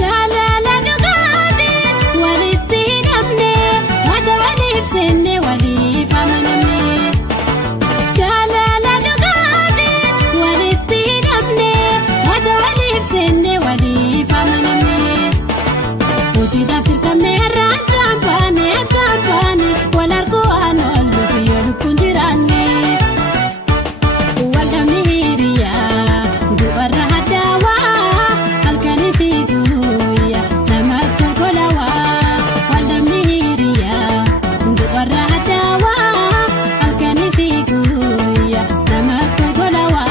Jaalala dhugaatiin walitti namne wata waliif seenne waliif amanamne. Jaalala dhugaatiin walitti namne wata waliif seenne waliif amanamne. Hojii daafir kamne irraan tampane wal arguu aan oolu biyya lubbuun jiraanne. Waldhabni hiriyaa dubarra haddaawaa halkanii fi guyyaa nama golgolawaa. Waldhabni hiriyaa dubarra haddaawaa halkanii fi guyyaa nama golgolawaa.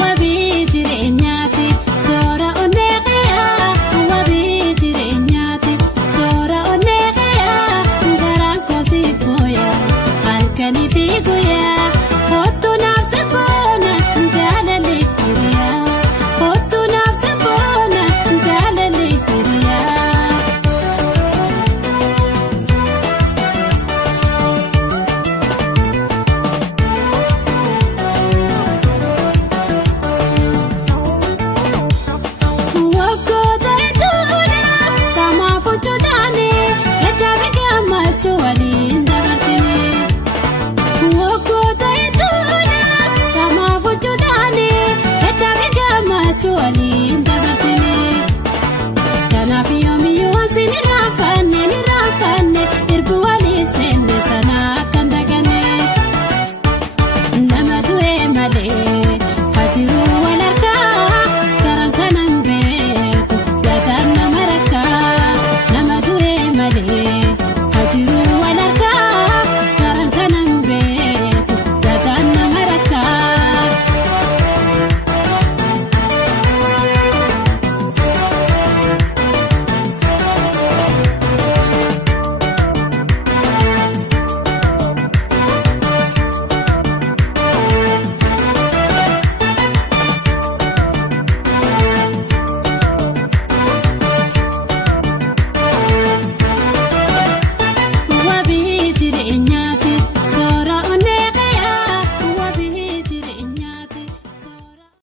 Wabii jireenyaati soora onneeqeyaa. Wabii jireenyaati soora onneeqeyaa. Garaan koosiif booyaa halkanii fi guyyaa.